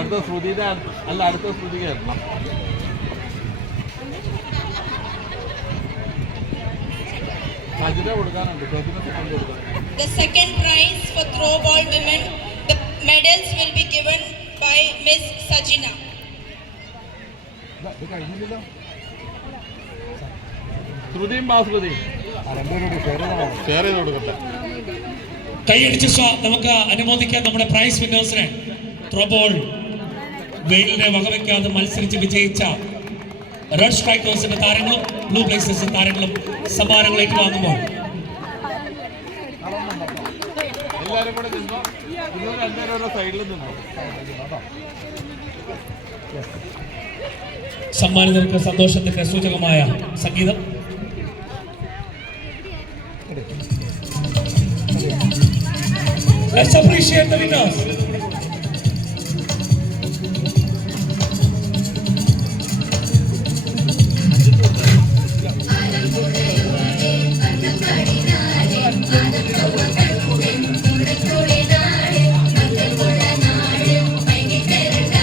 അടുത്ത ശ്രുതിയുടെ അല്ല അടുത്ത ശ്രുതി കേൾക്കണം. The second prize for throw ball women, the medals will be given by Miss Sajina. ശ്രുതിയും ബാസ്മതി ഷെയർ ചെയ്ത് കൊടുക്കട്ടെ. കൈയടിച്ച് നമുക്ക് അനുമോദിക്കാം നമ്മുടെ പ്രൈസ് വിന്നേഴ്സിനെ. ത്രോ ബോൾ വെയിലിനെ വകവയ്ക്കാതെ മത്സരിച്ച് വിജയിച്ച റെഡ് സ്ട്രൈക്കേഴ്സിന്റെ താരങ്ങളും ബ്ലൂ ബ്ലേസേഴ്സിന്റെ താരങ്ങളും സമ്മാനങ്ങൾ ഏറ്റുവാങ്ങുമ്പോൾ എല്ലാവരും കൂടെ നിന്നോ, നിങ്ങൾ രണ്ടുപേരും ഓരോ സൈഡിൽ നിന്നോ. സമ്മാനിതർക്ക് സന്തോഷത്തിന്റെ സൂചകമായ സംഗീതം. Let's appreciate the winners. Anam